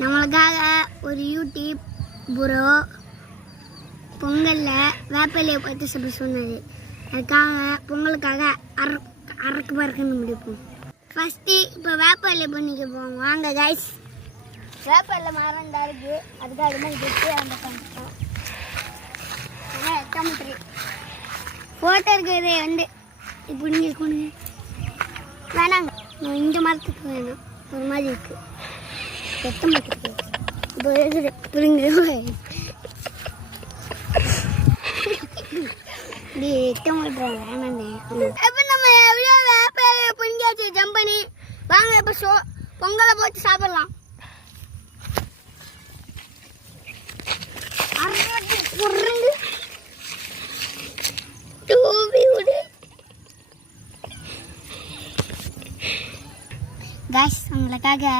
நம்மளுக்காக ஒரு YouTube bro பொங்கலில் வேப்பிலையை பற்றி சொன்னார். அதுக்காக பொங்கலுக்காக அரக்கு பறக்குன்னு முடிப்போம். ஃபஸ்ட்டு இப்போ வேப்பிலை பண்ணிக்க போவோம். வாங்க கைஸ், வேப்பிலை மரம் தான் இருக்குது. அதுக்காக தான் கெட்டு அந்த பண்ணிட்டோம். எட்டாம ஃபோட்டோ இருக்கிறது வந்து இப்படி நீங்கள் கொண்டு வேணாங்க. இந்த மரத்துக்கு வேணாம், ஒரு மாதிரி இருக்குது. எத்த மரத்துக்கு இப்போ இருக்குது பிடிங்க. எட்ட மாட்டோம் வேணாங்க. இப்போ நம்ம எவ்வளோ வேப்பிலையை பிடிங்காச்சு ஜம்ப் பண்ணி வாங்க இப்போ பொங்கலை போட்டு சாப்பிடலாம். गाइस, उங்களுக்காக